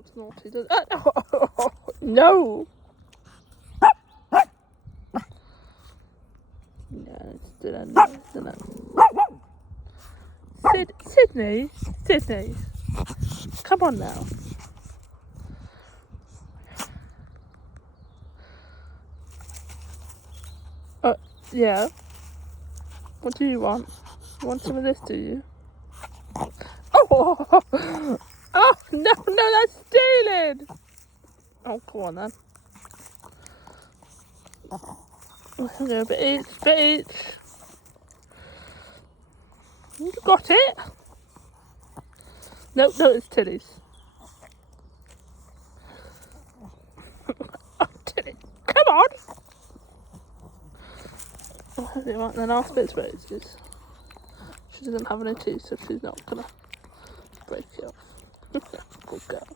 looks naughty, doesn't it? Oh, no! No, it's still a no, isn't it? Sydney, come on now. Yeah. What do you want? You want some of this, do you? Oh, oh no, that's stealing. Oh, come on then. Okay, bit each. You got it? No, it's Tilly's. Oh, Tilly, come on. Oh, right, then our spit's roses. She doesn't have any teeth, so she's not gonna break it off. Good girl.